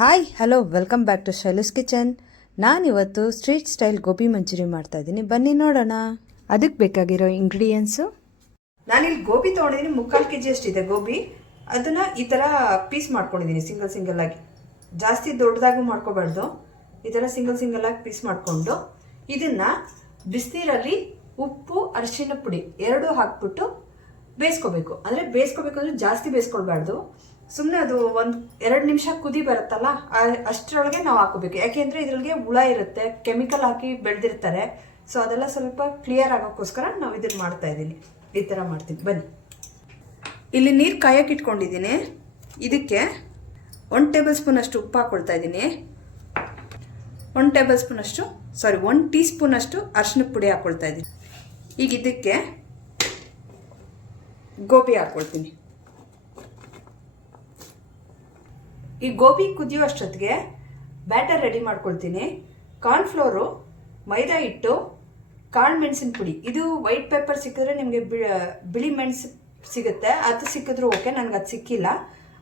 Hi hello welcome back to Shailu's kitchen. ನಾನಿವತ್ತು street style gobi manchurian ಮಾಡ್ತಾಯಿದ್ದೀನಿ, ಬನ್ನಿ ನೋಡೋಣ. ಅದಕ್ಕೆ ಬೇಕಾಗಿರೋ ಇಂಗ್ರೀಡಿಯೆಂಟ್ಸು, ನಾನಿಲ್ಲಿ ಗೋಬಿ ತೊಗೊಂಡಿದ್ದೀನಿ. 3/4 kg ಅಷ್ಟಿದೆ ಗೋಬಿ. ಅದನ್ನು ಈ ಥರ ಪೀಸ್ ಮಾಡ್ಕೊಂಡಿದ್ದೀನಿ ಸಿಂಗಲ್ ಆಗಿ. ಜಾಸ್ತಿ ದೊಡ್ಡದಾಗೂ ಮಾಡ್ಕೋಬಾರ್ದು, ಈ ಥರ ಸಿಂಗಲ್ ಆಗಿ ಪೀಸ್ ಮಾಡಿಕೊಂಡು ಇದನ್ನು ಬಿಸಿನೀರಲ್ಲಿ ಉಪ್ಪು ಅರಿಶಿನ ಪುಡಿ ಎರಡೂ ಹಾಕ್ಬಿಟ್ಟು ಬೇಯಿಸ್ಕೋಬೇಕು. ಅಂದರೆ ಅಂದರೆ ಜಾಸ್ತಿ ಬೇಯಿಸ್ಕೊಳ್ಬಾರ್ದು, ಸುಮ್ಮನೆ ಅದು 1-2 ನಿಮಿಷ ಕುದಿ ಬರುತ್ತಲ್ಲ ಅಷ್ಟರೊಳಗೆ ನಾವು ಹಾಕೋಬೇಕು. ಯಾಕೆಂದರೆ ಇದರೊಳಗೆ ಹುಳ ಇರುತ್ತೆ, ಕೆಮಿಕಲ್ ಹಾಕಿ ಬೆಳೆದಿರ್ತಾರೆ. ಸೊ ಅದೆಲ್ಲ ಸ್ವಲ್ಪ ಕ್ಲಿಯರ್ ಆಗೋಕ್ಕೋಸ್ಕರ ನಾವು ಇದನ್ನು ಮಾಡ್ತಾ ಇದ್ದೀನಿ. ಈ ಥರ ಮಾಡ್ತೀನಿ ಬನ್ನಿ. ಇಲ್ಲಿ ನೀರು ಕಾಯಕ್ಕೆ ಇಟ್ಕೊಂಡಿದ್ದೀನಿ. ಇದಕ್ಕೆ 1 ಟೇಬಲ್ ಸ್ಪೂನ್ ಅಷ್ಟು ಉಪ್ಪು ಹಾಕ್ಕೊಳ್ತಾ ಇದ್ದೀನಿ. 1 ಟೀ ಸ್ಪೂನ್ ಅಷ್ಟು ಅರಿಶಿನ ಪುಡಿ ಹಾಕ್ಕೊಳ್ತಾ ಇದ್ದೀನಿ. ಈಗ ಇದಕ್ಕೆ ಗೋಬಿ ಹಾಕ್ಕೊಳ್ತೀನಿ. ಈ ಗೋಬಿ ಕುದಿಯೋ ಅಷ್ಟೊತ್ತಿಗೆ ಬ್ಯಾಟರ್ ರೆಡಿ ಮಾಡ್ಕೊಳ್ತೀನಿ. ಕಾರ್ನ್ಫ್ಲೋರು, ಮೈದಾ ಹಿಟ್ಟು, ಕಾಳು ಮೆಣಸಿನ ಪುಡಿ. ಇದು ವೈಟ್ ಪೆಪ್ಪರ್ ಸಿಕ್ಕಿದ್ರೆ ನಿಮಗೆ ಬಿಳಿ ಮೆಣಸು ಸಿಗುತ್ತೆ, ಅದು ಸಿಕ್ಕಿದ್ರೂ ಓಕೆ, ನನಗೆ ಅದು ಸಿಕ್ಕಿಲ್ಲ.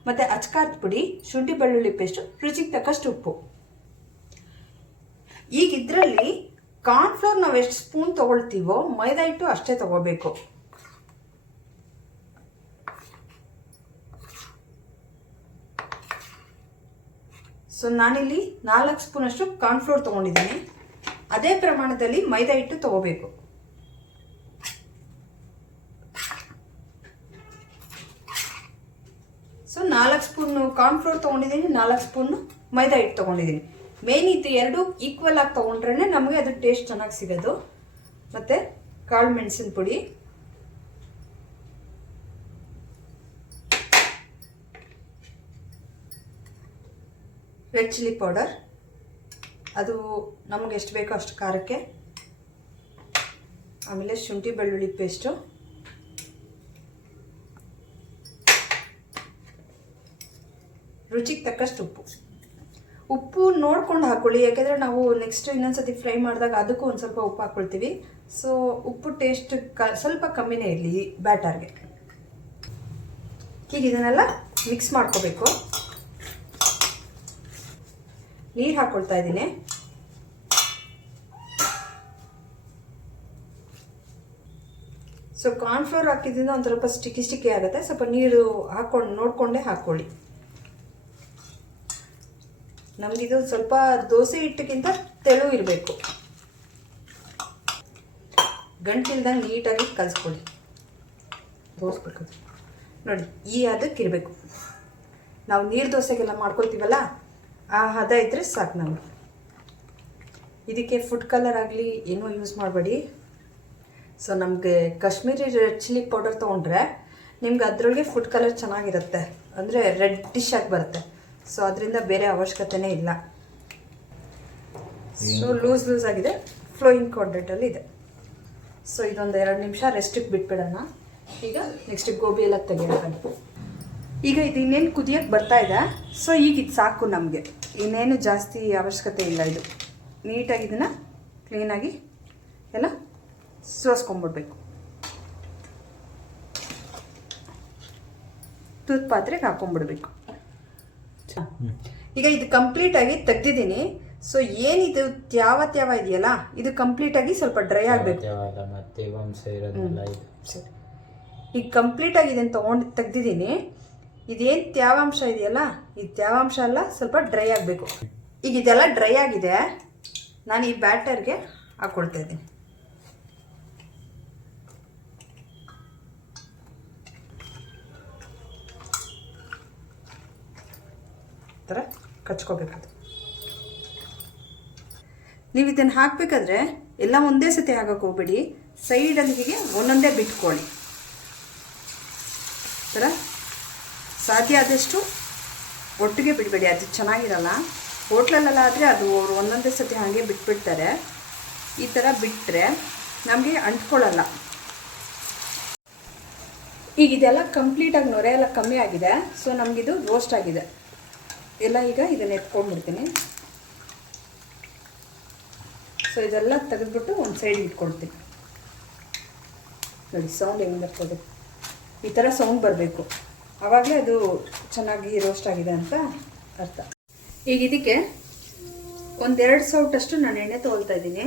ಮತ್ತು ಅಚ್ಕಾರದ ಪುಡಿ, ಶುಂಠಿ ಬೆಳ್ಳುಳ್ಳಿ ಪೇಸ್ಟು, ರುಚಿಗೆ ತಕ್ಕಷ್ಟು ಉಪ್ಪು. ಈಗ ಇದರಲ್ಲಿ ಕಾರ್ನ್ಫ್ಲೋರ್ ನಾವು ಎಷ್ಟು ಸ್ಪೂನ್ ತೊಗೊಳ್ತೀವೋ ಮೈದಾ ಹಿಟ್ಟು ಅಷ್ಟೇ ತೊಗೋಬೇಕು. ಸೊ ನಾನಿಲ್ಲಿ 4 ಸ್ಪೂನ್ ಅಷ್ಟು ಕಾರ್ನ್ಫ್ಲೋರ್ ತೊಗೊಂಡಿದ್ದೀನಿ. ಅದೇ ಪ್ರಮಾಣದಲ್ಲಿ ಮೈದಾ ಹಿಟ್ಟು ತೊಗೋಬೇಕು. ಸೊ 4 ಸ್ಪೂನ್ ಕಾರ್ನ್ಫ್ಲೋರ್ ತೊಗೊಂಡಿದ್ದೀನಿ, 4 ಸ್ಪೂನ್ ಮೈದಾ ಹಿಟ್ಟು ತೊಗೊಂಡಿದ್ದೀನಿ. ಮೇನ್ ಇದು ಎರಡು ಈಕ್ವಲ್ ಆಗಿ ತೊಗೊಂಡ್ರೆ ನಮಗೆ ಅದು ಟೇಸ್ಟ್ ಚೆನ್ನಾಗಿ ಸಿಗೋದು. ಮತ್ತು ಕಾಳು ಮೆಣಸಿನ ಪುಡಿ, ರೆಡ್ ಚಿಲ್ಲಿ ಪೌಡರ್, ಅದು ನಮಗೆ ಎಷ್ಟು ಬೇಕೋ ಅಷ್ಟು ಖಾರಕ್ಕೆ. ಆಮೇಲೆ ಶುಂಠಿ ಬೆಳ್ಳುಳ್ಳಿ ಪೇಸ್ಟು, ರುಚಿಗೆ ತಕ್ಕಷ್ಟು ಉಪ್ಪು ನೋಡ್ಕೊಂಡು ಹಾಕ್ಕೊಳ್ಳಿ. ಯಾಕೆಂದರೆ ನಾವು ನೆಕ್ಸ್ಟ್ ಇನ್ನೊಂದ್ಸತಿ ಫ್ರೈ ಮಾಡಿದಾಗ ಅದಕ್ಕೂ ಒಂದು ಸ್ವಲ್ಪ ಉಪ್ಪು ಹಾಕ್ಕೊಳ್ತೀವಿ. ಸೊ ಉಪ್ಪು ಟೇಸ್ಟ್ ಸ್ವಲ್ಪ ಕಮ್ಮಿನೇ ಇರಲಿ ಬ್ಯಾಟರ್ಗೆ. ಹೀಗೆ ಇದನ್ನೆಲ್ಲ ಮಿಕ್ಸ್ ಮಾಡ್ಕೋಬೇಕು. ನೀರು ಹಾಕ್ಕೊಳ್ತಾ ಇದ್ದೀನಿ. ಸೊ ಕಾರ್ನ್ಫ್ಲೋರ್ ಹಾಕಿದ್ರಿಂದ ಒಂದು ಸ್ವಲ್ಪ ಸ್ಟಿಕ್ಕಿ ಆಗುತ್ತೆ. ಸ್ವಲ್ಪ ನೀರು ಹಾಕ್ಕೊಂಡು ನೋಡಿಕೊಂಡೇ ಹಾಕ್ಕೊಳ್ಳಿ. ನಮಗಿದು ಸ್ವಲ್ಪ ದೋಸೆ ಹಿಟ್ಟಿಗಿಂತ ತೆಳು ಇರಬೇಕು. ಗಂಟಿಲ್ದಂಗೆ ನೀಟಾಗಿ ಕಲಿಸ್ಕೊಳ್ಳಿ. ದೋಸ್ಬೇಕು ನೋಡಿ, ಈ ಹದಕ್ಕೆ ಇರಬೇಕು. ನಾವು ನೀರು ದೋಸೆಗೆಲ್ಲ ಮಾಡ್ಕೊಳ್ತೀವಲ್ಲ ಆ ಹದ ಇದ್ದರೆ ಸಾಕು ನಮಗೆ. ಇದಕ್ಕೆ ಫುಡ್ ಕಲರ್ ಆಗಲಿ ಏನೂ ಯೂಸ್ ಮಾಡಬೇಡಿ. ಸೊ ನಮಗೆ ಕಾಶ್ಮೀರಿ ರೆಡ್ ಚಿಲ್ಲಿ ಪೌಡರ್ ತೊಗೊಂಡ್ರೆ ನಿಮ್ಗೆ ಅದರೊಳಗೆ ಫುಡ್ ಕಲರ್ ಚೆನ್ನಾಗಿರುತ್ತೆ, ಅಂದರೆ ರೆಡ್ಡಿಶ್ ಆಗಿ ಬರುತ್ತೆ. ಸೊ ಅದರಿಂದ ಬೇರೆ ಅವಶ್ಯಕತೆನೇ ಇಲ್ಲ. ಸೊ ಲೂಸ್ ಆಗಿದೆ, ಫ್ಲೋಯಿಂಗ್ ಕಾಂಟೆಂಟಲ್ಲಿ ಇದೆ. ಸೊ ಇದೊಂದು 2 ನಿಮಿಷ ರೆಸ್ಟಿಗೆ ಬಿಟ್ಬಿಡೋಣ. ಈಗ ನೆಕ್ಸ್ಟ್ ಗೋಬಿ ಎಲ್ಲ ತೆಗೆಯೋಣ. ಈಗ ಇದು ಇನ್ನೇನು ಕುದಿಯೋಕ್ಕೆ ಬರ್ತಾ ಇದೆ. ಸೊ ಈಗ ಇದು ಸಾಕು, ನಮಗೆ ಇನ್ನೇನು ಜಾಸ್ತಿ ಅವಶ್ಯಕತೆ ಇಲ್ಲ. ಇದು ನೀಟಾಗಿ ಇದನ್ನು ಕ್ಲೀನಾಗಿ ಎಲ್ಲ ಸೋಸ್ಕೊಂಡ್ಬಿಡ್ಬೇಕು. ತೂತ್ ಪಾತ್ರೆಗೆ ಹಾಕೊಂಡ್ಬಿಡ್ಬೇಕು. ಈಗ ಇದು ಕಂಪ್ಲೀಟಾಗಿ ತೆಗ್ದಿದ್ದೀನಿ. ಸೊ ಏನಿದು ತ್ಯಾವ ಇದೆಯಲ್ಲ, ಇದು ಕಂಪ್ಲೀಟಾಗಿ ಸ್ವಲ್ಪ ಡ್ರೈ ಆಗಬೇಕು. ಸರಿ, ಈಗ ಕಂಪ್ಲೀಟಾಗಿ ಇದನ್ನು ತೆಗ್ದಿದ್ದೀನಿ. ಇದೇನು ತ್ಯಾವಾಂಶ ಇದೆಯಲ್ಲ, ಈ ತ್ಯಾವಾಂಶ ಎಲ್ಲ ಸ್ವಲ್ಪ ಡ್ರೈ ಆಗಬೇಕು. ಈಗ ಇದೆಲ್ಲ ಡ್ರೈ ಆಗಿದೆ. ನಾನು ಈ ಬ್ಯಾಟರ್ಗೆ ಹಾಕ್ಕೊಳ್ತಾ ಇದ್ದೀನಿ. ಈ ಥರ ಕಚ್ಕೋಬೇಕದು. ನೀವು ಇದನ್ನು ಹಾಕಬೇಕಾದ್ರೆ ಎಲ್ಲ ಒಂದೇ ಸತಿ ಹಾಕಕ್ಕೆ ಹೋಗ್ಬೇಡಿ, ಸೈಡಲ್ಲಿ ಹೀಗೆ ಒಂದೊಂದೇ ಬಿಟ್ಕೊಳ್ಳಿ. ಈ ಥರ ಸಾಧ್ಯ ಆದಷ್ಟು ಒಟ್ಟಿಗೆ ಬಿಡಬೇಡಿ, ಅದು ಚೆನ್ನಾಗಿರಲ್ಲ. ಹೋಟ್ಲಲ್ಲೆಲ್ಲ ಆದರೆ ಅದು ಅವರು ಒಂದೊಂದೇ ಸತಿ ಹಾಗೆ ಬಿಟ್ಬಿಡ್ತಾರೆ. ಈ ಥರ ಬಿಟ್ಟರೆ ನಮಗೆ ಅಂಟ್ಕೊಳ್ಳಲ್ಲ. ಈಗ ಇದೆಲ್ಲ ಕಂಪ್ಲೀಟಾಗಿ ನೊರೆ ಎಲ್ಲ ಕಮ್ಮಿ ಆಗಿದೆ. ಸೊ ನಮಗಿದು ರೋಸ್ಟ್ ಆಗಿದೆ ಎಲ್ಲ. ಈಗ ಇದನ್ನು ಎತ್ಕೊಂಡ್ಬಿಡ್ತೀನಿ. ಸೊ ಇದೆಲ್ಲ ತೆಗೆದ್ಬಿಟ್ಟು ಒಂದು ಸೈಡ್ ಇಟ್ಕೊಳ್ತೀನಿ. ನೋಡಿ ಸೌಂಡ್ ಹೆಂಗೆ ಬರ್ತದೆ, ಈ ಥರ ಸೌಂಡ್ ಬರಬೇಕು. ಆವಾಗಲೇ ಅದು ಚೆನ್ನಾಗಿ ರೋಸ್ಟ್ ಆಗಿದೆ ಅಂತ ಅರ್ಥ. ಈಗ ಇದಕ್ಕೆ ಒಂದೆರಡು ಸೌಟಷ್ಟು ನಾನು ಎಣ್ಣೆ ತೊಗೊಳ್ತಾ ಇದ್ದೀನಿ.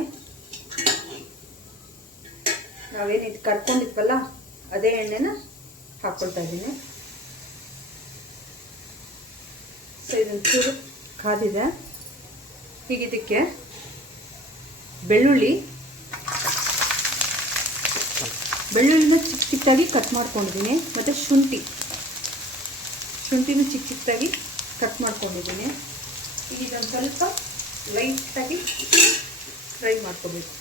ನಾವೇನು ಇದು ಕರ್ಕೊಂಡಿದ್ವಲ್ಲ ಅದೇ ಎಣ್ಣೆನ ಹಾಕ್ಕೊಳ್ತಾ ಇದ್ದೀನಿ. ಸೊ ಇದೊಂದು ಚೂರು ಕಾದಿದೆ. ಈಗ ಇದಕ್ಕೆ ಬೆಳ್ಳುಳ್ಳಿನ ಚಿಕ್ಕ ಚಿಕ್ಕದಾಗಿ ಕಟ್ ಮಾಡ್ಕೊಂಡಿದ್ದೀನಿ. ಮತ್ತು ಶುಂಠಿನೂ ಚಿಕ್ಕ ಚಿಕ್ಕದಾಗಿ ಕಟ್ ಮಾಡ್ಕೊಂಡಿದ್ದೀನಿ. ಈಗ ಇದೊಂದು ಸ್ವಲ್ಪ ಲೈಟಾಗಿ ಫ್ರೈ ಮಾಡ್ಕೋಬೇಕು.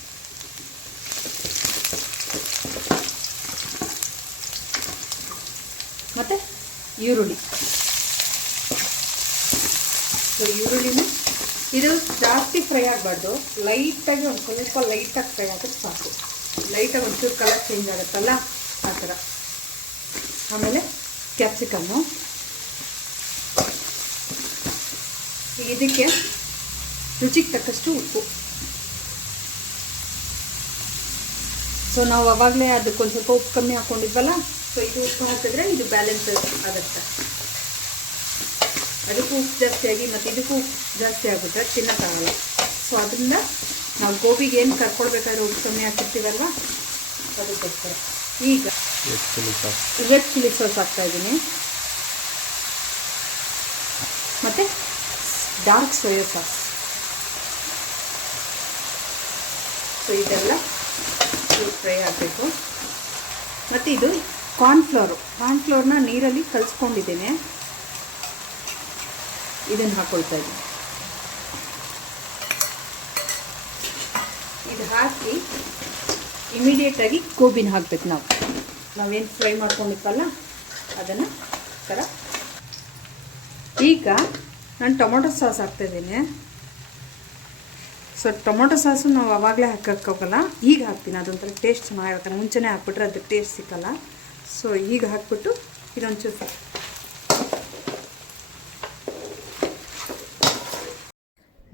ಮತ್ತು ಈರುಳ್ಳಿನ ಇದು ಜಾಸ್ತಿ ಫ್ರೈ ಆಗಬಾರ್ದು, ಲೈಟಾಗಿ ಒಂದು ಸ್ವಲ್ಪ ಲೈಟಾಗಿ ಫ್ರೈ ಆಗೋದು ಸಾಕು. ಲೈಟಾಗಿ ಒಂಚೂರು ಕಲರ್ ಚೇಂಜ್ ಆಗುತ್ತಲ್ಲ ಆ ಥರ. ಆಮೇಲೆ ಕ್ಯಾಪ್ಸಿಕಮ್ಮು. ಈಗ ಇದಕ್ಕೆ ರುಚಿಗೆ ತಕ್ಕಷ್ಟು ಉಪ್ಪು. ಸೊ ನಾವು ಅವಾಗಲೇ ಅದಕ್ಕೊಂದು ಸ್ವಲ್ಪ ಉಪ್ಪು ಕಮ್ಮಿ ಹಾಕ್ಕೊಂಡಿದ್ವಲ್ಲ, ಸೊ ಇದು ಉಪ್ಪು ಹಾಕಿದ್ರೆ ಇದು ಬ್ಯಾಲೆನ್ಸ್ ಆಗುತ್ತೆ. ಅದಕ್ಕೂ ಉಪ್ಪು ಜಾಸ್ತಿ ಆಗಿ ಮತ್ತು ಇದಕ್ಕೂ ಉಪ್ಪು ಜಾಸ್ತಿ ಆಗುತ್ತೆ, ತಿನ್ನೋಕ್ಕಾಗಲ್ಲ. ಸೊ ಅದರಿಂದ ನಾವು ಗೋಬಿಗೆ ಏನು ಕರ್ಕೊಳ್ಬೇಕಾದ್ರೆ ಉಪ್ಪು ಕಮ್ಮಿ ಹಾಕಿರ್ತೀವಲ್ವ ಅದಕ್ಕೋಸ್ಕರ. ಈಗ ರೆಡ್ ಚಿಲ್ಲಿ ಸಾಸ್ ಹಾಕ್ತಾಯಿದ್ದೀನಿ. ಮತ್ತು ಡಾರ್ಕ್ ಸೋಯಾ ಸಾಸ್. ಸೊ ಇದೆಲ್ಲ ಫ್ರೈ ಆಗಬೇಕು. ಮತ್ತು ಇದು ಕಾರ್ನ್ಫ್ಲೋರ್ನ ನೀರಲ್ಲಿ ಕಲಿಸ್ಕೊಂಡಿದ್ದೇನೆ, ಇದನ್ನು ಹಾಕ್ಕೊಳ್ತಾ ಇದ್ದೀನಿ. ಇದು ಹಾಕಿ ಇಮಿಡಿಯೇಟಾಗಿ ಗೋಬಿನ ಹಾಕ್ಬೇಕು. ನಾವೇನು ಫ್ರೈ ಮಾಡ್ಕೊಂಡಿತ್ತಲ್ಲ ಅದನ್ನು ಥರ. ಈಗ ನಾನು ಟೊಮೊಟೊ ಸಾಸ್ ಹಾಕ್ತಾಯಿದ್ದೀನಿ. ಸೊ ಟೊಮೊಟೊ ಸಾಸು ನಾವು ಆವಾಗಲೇ ಹಾಕೋಕ್ಕಲ್ಲ, ಈಗ ಹಾಕ್ತೀನಿ. ಅದೊಂಥರ ಟೇಸ್ಟ್ ಚೆನ್ನಾಗಿರುತ್ತೆ. ಮುಂಚೆನೇ ಹಾಕ್ಬಿಟ್ರೆ ಅದು ಟೇಸ್ಟ್ ಸಿಕ್ಕಲ್ಲ. ಸೊ ಈಗ ಹಾಕ್ಬಿಟ್ಟು ಇದೊಂಚೂರು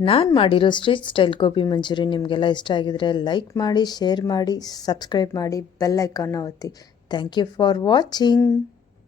ನಾನು ಮಾಡಿರೋ ಸ್ಟ್ರೀಟ್ ಸ್ಟೈಲ್ ಗೋಬಿ ಮಂಚೂರಿ ನಿಮಗೆಲ್ಲ ಇಷ್ಟ ಆಗಿದರೆ ಲೈಕ್ ಮಾಡಿ, ಶೇರ್ ಮಾಡಿ, ಸಬ್ಸ್ಕ್ರೈಬ್ ಮಾಡಿ, ಬೆಲ್ ಐಕಾನ್ನ ಒತ್ತಿ. Thank you for watching.